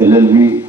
LLB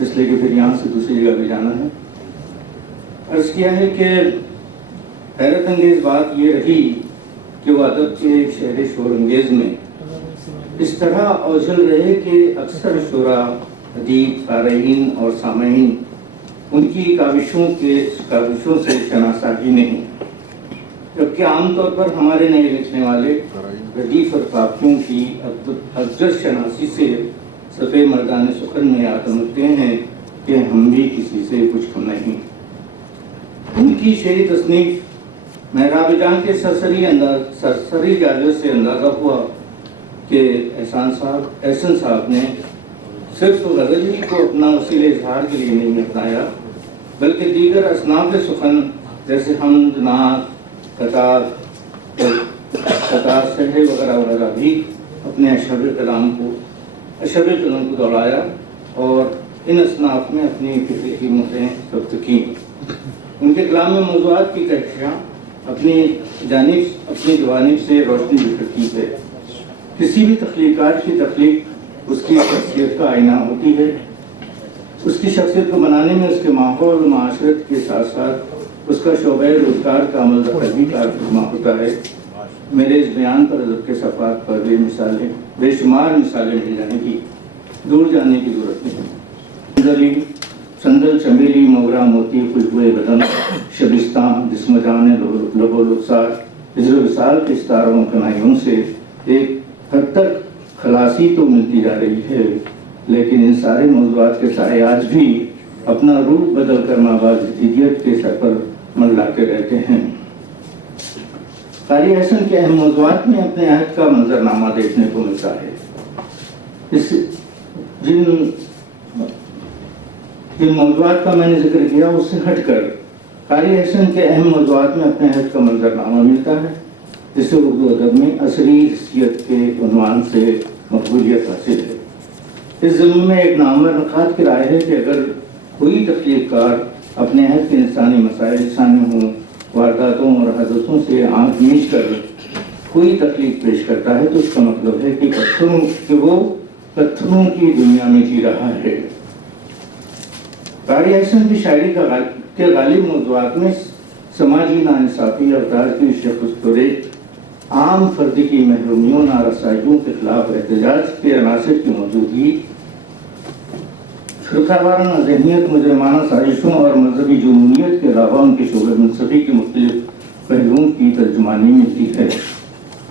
اس لیے کہ پھر یہاں سے دوسری جگہ بھی جانا ہے۔ عرض کیا ہے کہ حیرت انگیز بات یہ رہی کہ وہ ادب کے شعر شور انگیز میں اس طرح اوجھل رہے کہ اکثر شعراء، ادیب، قارئین اور سامعین ان کی کاوشوں سے شناسائی نہیں، جبکہ عام طور پر ہمارے نئے لکھنے والے ردیف اور قافیوں کی افضل شناسی سے صفحے مردان سخن میں آتمتے ہیں کہ ہم بھی کسی سے کچھ کم نہیں۔ ان کی شعری تصنیف محراب جان کے سرسری جائزے سے اندازہ ہوا کہ احسان صاحب نے صرف غزل ہی کو اپنا وسیلہ اظہار کے لیے نہیں اپنایا، بلکہ دیگر اصناف سخن جیسے حمد، نعت، قطار، شرح وغیرہ بھی اپنے اشب کلام کو دوڑایا اور ان اصناف میں اپنی فکر کی مہریں ثبت کی۔ ان کے کلام میں موضوعات کی کہکشاں اپنی جوانب سے روشنی بکھرتی ہے۔ کسی بھی تخلیقات کی تخلیق اس کی شخصیت کا آئینہ ہوتی ہے۔ اس کی شخصیت کو بنانے میں اس کے ماحول و معاشرت کے ساتھ ساتھ اس کا شعبہ روزگار کا عمل بھی کارفرما ہوتا ہے۔ میرے اس بیان پر ادب کے صفحات پر بے شمار مثالیں مل جانے کی، دور جانے کی ضرورت نہیں۔ سندل چمیلی، موگرا، موتی، خوشبوئے بدن، شبستان، جسم جان، لب و رخسار، ہجر وصال کے ستاروں کنائیوں سے ایک حد تک خلاصی تو ملتی جا رہی ہے، لیکن ان سارے موضوعات کے سائے آج بھی اپنا روپ بدل کر مابعد جدیدیت کے سر پر منڈلاتے رہتے ہیں۔ قاری احسن کے اہم موضوعات میں اپنے عہد کا منظرنامہ دیکھنے کو ملتا ہے۔ جن موضوعات کا میں نے ذکر کیا اس سے ہٹ کر قاری احسن کے اہم موضوعات میں اپنے عہد کا منظرنامہ ملتا ہے، جسے اردو ادب میں عصری حیثیت کے عنوان سے مقبولیت حاصل ہے۔ اس ضمن میں ایک نامور نقاد کی رائے ہے کہ اگر کوئی تخلیق کار اپنے عہد کے انسانی مسائل سامنے ہوں، وارداتوں اور حادثوں سے آنکھ میچ کر کوئی تخلیق پیش کرتا ہے تو اس کا مطلب ہے کہ وہ پتھروں کی دنیا میں جی رہا ہے۔ قاری احسن کی شاعری کے غالب موضوعات میں سماجی ناانصافی، اقدار کی شکستوری، عام فرد کی محرومیوں، نارسائیوں کے خلاف احتجاج کے عناصر کی موجودگی، فرقہ وارانہ ذہنیت، مجرمانہ سازشوں اور مذہبی جنونیت کے علاوہ ان کے شعبہ منصفی کے مختلف پہلوؤں کی ترجمانی ملتی ہے۔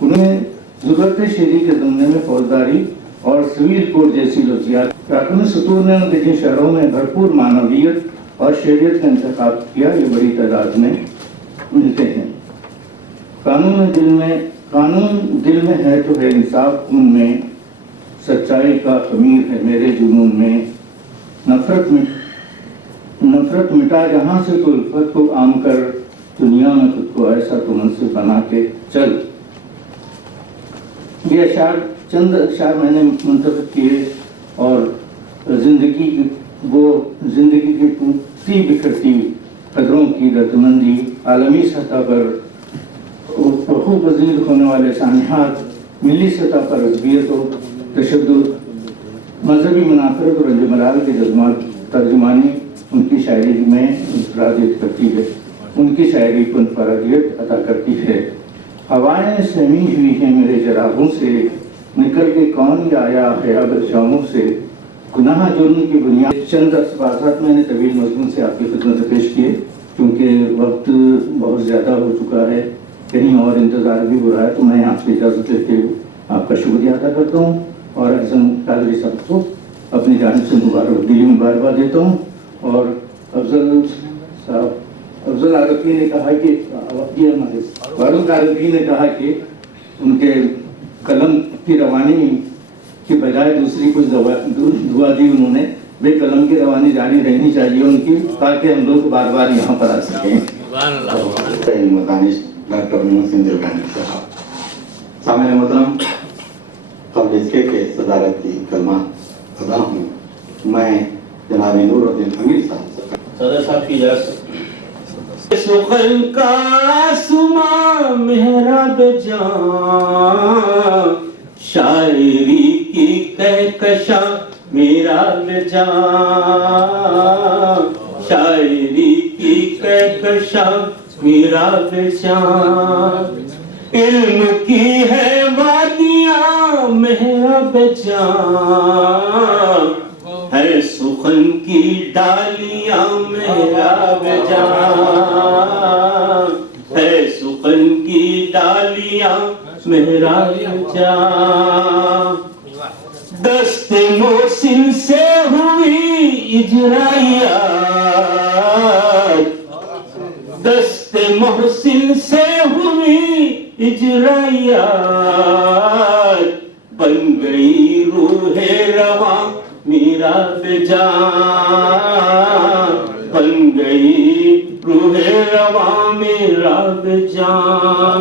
انہیں ضرورت شعری کے ضمن میں فوجداری اور سویل کوڈ جیسی لفظیات راکن سطور نے ان کے جن شہروں میں بھرپور معنویت اور شعریت کا انتخاب کیا، یہ بڑی تعداد میں ملتے ہیں۔ قانون دل میں ہے تو ہے انصاف، خون میں سچائی کا خمیر ہے میرے جنون میں، نفرت مٹا جہاں سے تو الفت کو عام کر، دنیا میں خود کو ایسا تو منصف بنا کے چل۔ یہ چند اشعار میں نے منتخب کیے اور زندگی کی ٹوٹتی بکھرتی قدروں کی رضامندی، عالمی سطح پر وقوع پذیر ہونے والے سانحات، ملی سطح پر عصبیت و تشدد، مذہبی منافرت اور رنج ملال کے جذبات ترجمانی ان کی شاعری میں انفرادیت کرتی ہے، ان کی شاعری کو انفرادیت عطا کرتی ہے۔ ہوائیں سہمی ہوئی ہیں میرے چراغوں سے، نکل کے کون آیا ہے اب شاموں سے، گناہ جرم کی بنیاد۔ چند اقتباسات میں نے طویل مضمون سے آپ کی خدمت پیش کیے، کیونکہ وقت بہت زیادہ ہو چکا ہے، کہیں اور انتظار بھی ہو رہا ہے، تو میں آپ سے اجازت لیتے ہوئے آپ کا شکریہ ادا کرتا ہوں اور احسن قادری صاحب کو اپنی جانب سے دلی مبارکباد دیتا ہوں۔ اور افضل عارفی نے کہا کہ فاروق عارفی نے کہا کہ ان کے قلم کی روانی کے بجائے دوسری کچھ دعا دی انہوں نے، بے قلم کی روانی جاری رہنی چاہیے ان کی، تاکہ ہم لوگ بار بار یہاں پر آ سکیں۔ ڈاکٹر محسن درگانی صاحب، سامعین محترم، قبل اس کے صدارتی کلمات ادا ہوں، میں جناب نور الدین امیر صاحب کی اجازت۔ سخن کا آسماں محراب جان، شاعری کی کہکشاں میرا بجان، شاعری کی کہکشاں میرا بجان، علم کی ہے وادیاں میرا بجان، ہے سخن کی ڈالیاں میرا بجان، ہے سخن کی ڈالیاں میرا بجان، دست محسن سے ہوئی اجرائیات، دست محسن سے ہوئی اجرائیات، بن گئی روح رواں میرا بجان، بن گئی روح رواں میرا بجان،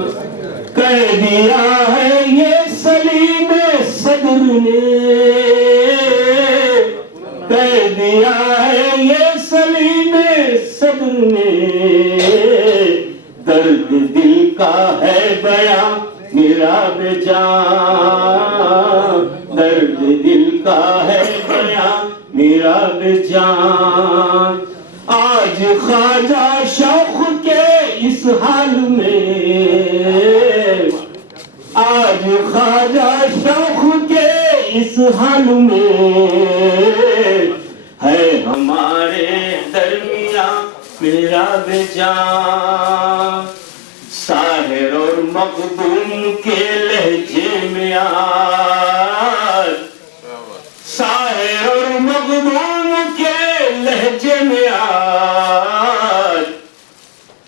کہہ دیا ہے یہ سلیم صدر نے، کہہ دیا ہے یہ سلیم صدر نے، درد دل کا ہے بیان میرا بجان، درد دل کا ہے بیان میرا بجان، آج خواجہ شوق کے اس حال میں، آج خواجہ شوق کے اس حال میں، ہے ہمارے درمیان میرا بجان، ساحر اور مخدوم کے لہجے میں آج، ساحر اور مخدوم کے لہجے میں آج،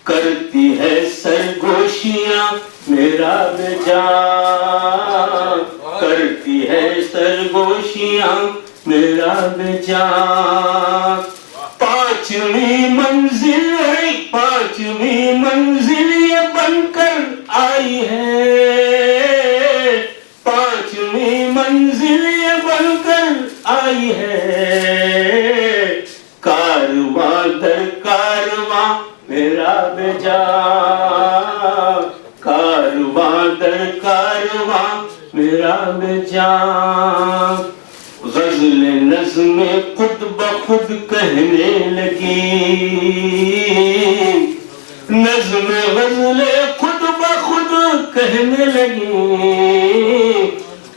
کرتی ہے سرگوشیاں میرا بجان، کرتی ہے سرگوشیاں میرا بجان، پانچویں منزل ہے، پانچویں منزل یہ بن کر آئی ہے، پانچویں منزل یہ بن کر آئی ہے، کارواں در کارواں میرا بجان، کارواں در کارواں میرا بجان، غزل نظم خود بخود کہنے لگی، نظم غزل خود بخود کہنے لگی،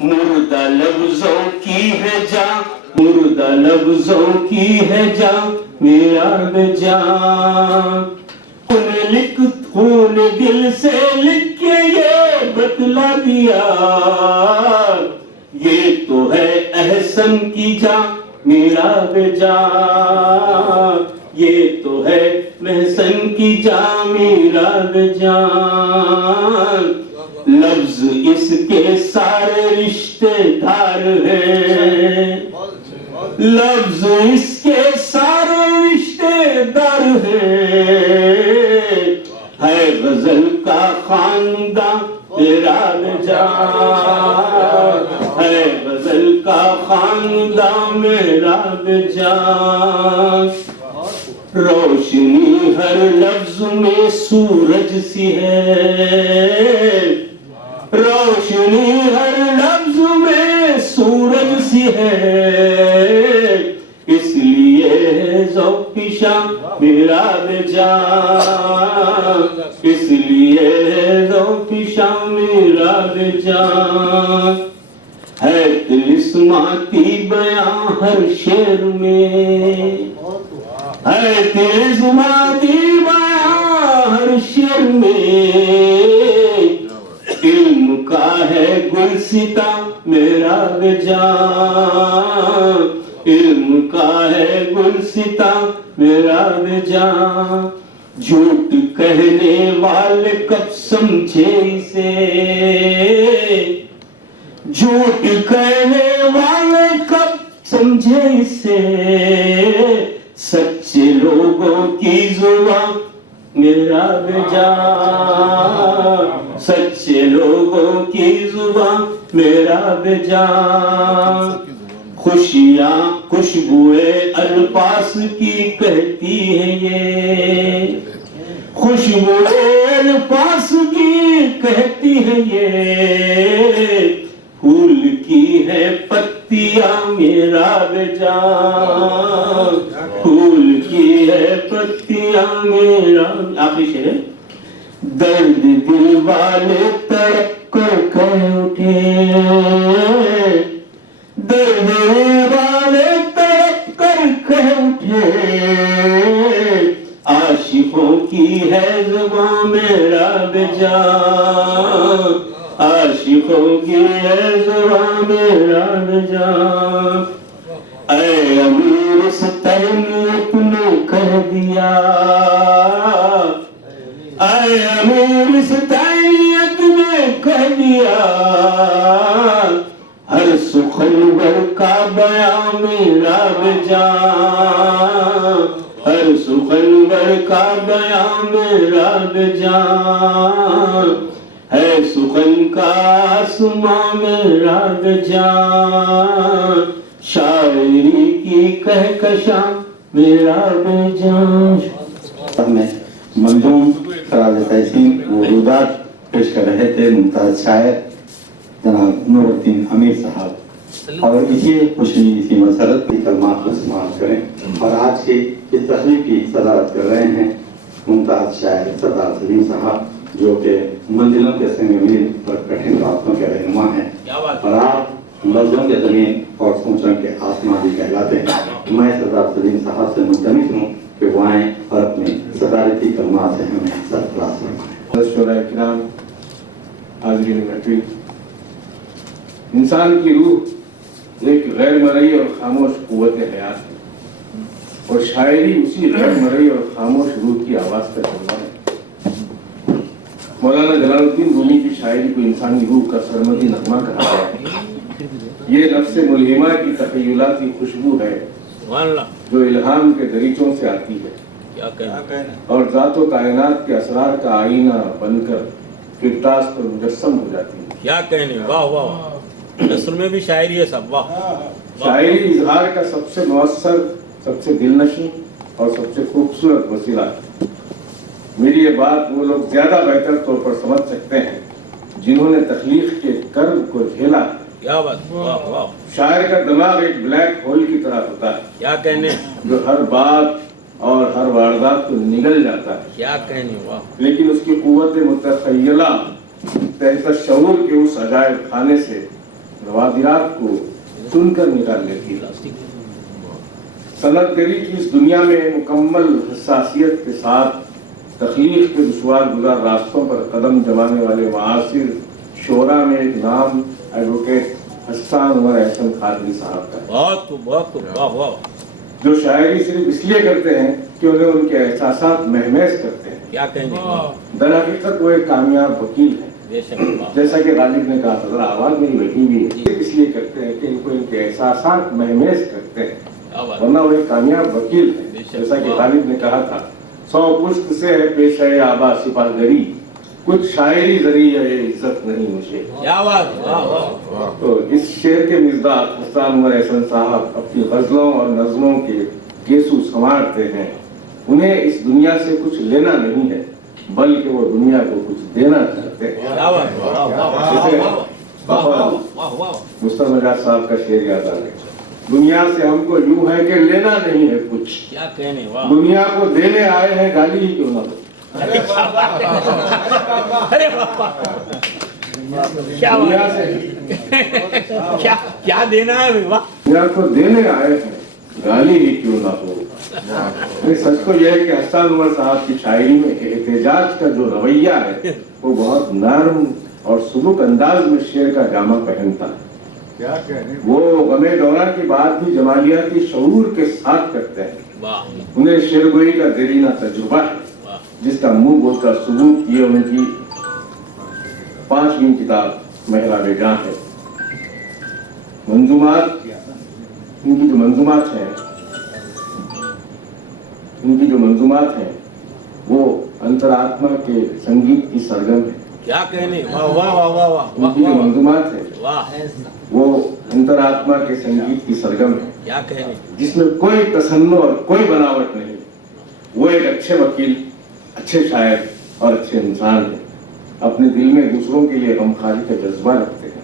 مردہ لفظوں کی ہے جاں، مردہ لفظوں کی ہے جاں میرا بجان، خون دل سے لکھ کے یہ بتلا دیا، یہ تو ہے احسن کی جاں میرا بجان، یہ تو ہے محسن کی جاں میرا بجان، لفظ اس کے سارے رشتے دار ہیں، لفظ اس کے سارے رشتے دار ہیں، ہے غزل کا خاندان تیرا بجان، ہے غزل کا خاندان میرا بجان، روشنی ہر لفظ میں سورج سی ہے، روشنی ہر لفظ میں سورج سی ہے، اس لیے ہے ذوق شاں میرا بجان، اس لیے ہے ذوق شاں میرا بجان، ہے طلسماتی بیاں ہر شعر میں، ہے طلسماتی بیاں ہر شعر میں، علم کا ہے گلستہ میرا بجان، علم کا ہے گلستہ میرا بجان، جھوٹ کہنے والے کب سمجھے اسے، جھوٹ کہنے والے کب سمجھے اسے، سچے لوگوں کی زبان میرا بجان، سچے لوگوں کی زبان میرا بجان، خوشیاں خوشبوئے الفاظ کی کہتی ہیں یہ، خوشبوئے الفاظ کی کہتی ہیں یہ، پھول کی ہے پتی پتیاں میرا بجان، پھول کی ہے پتیاں میرا. آخری شعر ہے. درد دل والے تڑپ کر کہہ اٹھے، درد دل والے تڑپ کر کہہ اٹھے، عاشقوں کی ہے زباں میرا بجان، عاشقوں کی ہے زباں میرا بجان. اے امیر اس تہنیت نے کہہ دیا، اے امیر اس تہنیت نے کہہ دیا، ہر سخنور کا بیان میرا بجان، ہر سخنور کا بیان میرا بجان، ہے سخن کا آسماں میرا بجان، شاعری کی کہکشاں میرا بجان. میں منظوم خراج تحسین ورودات پیش کر رہے تھے ممتاز شاعر جناب نور الدین امیر صاحب، اور اسی خوشی اسی مسرت کی کلمات کو سماعت کریں. اور آج کی اس تقریب کی صدارت کر رہے ہیں ممتاز شاعر سردار سلیم صاحب، جو کہ منزلوں کے سنگ میر پر کٹھن راستوں کے رہنما ہیں، اور آپ لفظوں کے زمین اور سوچوں کے آسمان بھی کہلاتے ہیں. میں سردار سلیم صاحب سے ملتمس ہوں کہ وہ آئیں اور اپنی صدارتی کلمات سے ہمیں سرفراز فرمائیں. شعراء کرام، حاضرین محفل، انسان کی روح ایک غیر مرئی اور خاموش قوت حیات ہے، اور شاعری اسی غیر مرئی اور خاموش روح کی آواز کا جلوہ ہے. مولانا جلال الدین رومی کی شاعری کو انسانی روح کا سرمدی نغمہ کہا گیا ہے. یہ نفس ملہمہ کی تخیلاتی خوشبو ہے جو الہام کے دریچوں سے آتی ہے اور ذات و کائنات کے اسرار کا آئینہ بن کر کرتاس پر مجسم ہو جاتی ہے. کیا کہنے، واہ واہ، نثر میں بھی شاعری ہے سب، واہ. شاعری اظہار کا سب سے مؤثر، سب سے دل نشیں اور سب سے خوبصورت وسیلہ ہے. میری یہ بات وہ لوگ زیادہ بہتر طور پر سمجھ سکتے ہیں جنہوں نے تخلیق کے کرب کو جھیلا ہے. کیا بات، واہ واہ. شاعر کا دماغ ایک بلیک ہول کی طرح ہوتا ہے کیا کہنے، جو ہر بات اور ہر واردات کو نگل جاتا ہے، کیا کہنے، واہ. لیکن اس کی قوت متخیلہ تحت شعور کے اس عجائب خانے سے نوادرات کو چن کر نکال لیتی ہے. صنعت گری کی اس دنیا میں مکمل حساسیت کے ساتھ تخلیق کے دشوار گزار راستوں پر قدم جمانے والے معاصر شعراء میں ایک نام ایڈوکیٹ حسان عمر احسن خادری صاحب کا ہے، بہت خوب، بہت خوب، واہ واہ. جو شاعری صرف اس لیے کرتے ہیں کہ انہیں ان کے احساسات مہمیز کرتے ہیں. کیا کہنے، واہ. در حقیقت وہ ایک کامیاب وکیل ہے، بے شک، واہ. جیسا کہ غالب نے کہا تھا، ذرا آواز میری وہی بھی ہے، اس لیے کرتے ہیں کہ ان کو ان کے احساسات مہمیز کرتے ہیں، کیا بات. ورنہ وہ ایک کامیاب وکیل ہے. جیسا کہ غالب نے کہا تھا، 100 پشت سے ہے پیشہ آبا سپاہ گری، کچھ شاعری ذریعہ عزت نہیں مجھے. کیا بات، واہ واہ. تو اس شعر کے مصداق حسان عمر احسن صاحب اپنی غزلوں اور نظموں کے گیسو سنوارتے ہیں. انہیں اس دنیا سے کچھ لینا نہیں ہے بلکہ وہ دنیا کو کچھ دینا چاہتے ہیں. کیا بات، واہ واہ واہ واہ واہ. مصطفیٰ نجار صاحب کا شعر یاد آ گیا، دنیا سے ہم کو یوں ہے کہ لینا نہیں ہے کچھ، کیا کہنے، واہ. دنیا کو دینے آئے ہیں گالی ہی کیوں نہ ہو. ارے بابا، کیا دنیا بات سے ہے، کیا دینا ہے، واہ. دنیا کو دینے آئے ہیں گالی ہی کیوں نہ ہو. سچ تو یہ ہے کہ حسان عمر صاحب کی شاعری میں احتجاج کا جو رویہ ہے وہ بہت نرم اور سلوک انداز میں شعر کا جامہ پہنتا ہے. وہ غم دورہ کی بات بھی جمالیاتی شعور کے ساتھ کرتے ہیں. واہ انہیں شعر گوئی کا دیرینہ تجربہ ہے واہ. جس کا منہ بول کر ثبوت یہ ان کی 5ویں کتاب محراب جاں ہے. منظومات، ان کی جو منظومات ہیں وہ انترآتما کے سنگیت کی سرگم ہے. کیا کہنے، واہ واہ واہ واہ واہ. ان کی جو منظومات ہیں واہ. وہ انترآتما کے سنگیت کی سرگم ہے کیا کہنے، جس میں کوئی تصنع اور کوئی بناوٹ نہیں. وہ ایک اچھے وکیل، اچھے شاعر اور اچھے انسان ہیں. اپنے دل میں دوسروں کے لیے غمخواری کا جذبہ رکھتے ہیں.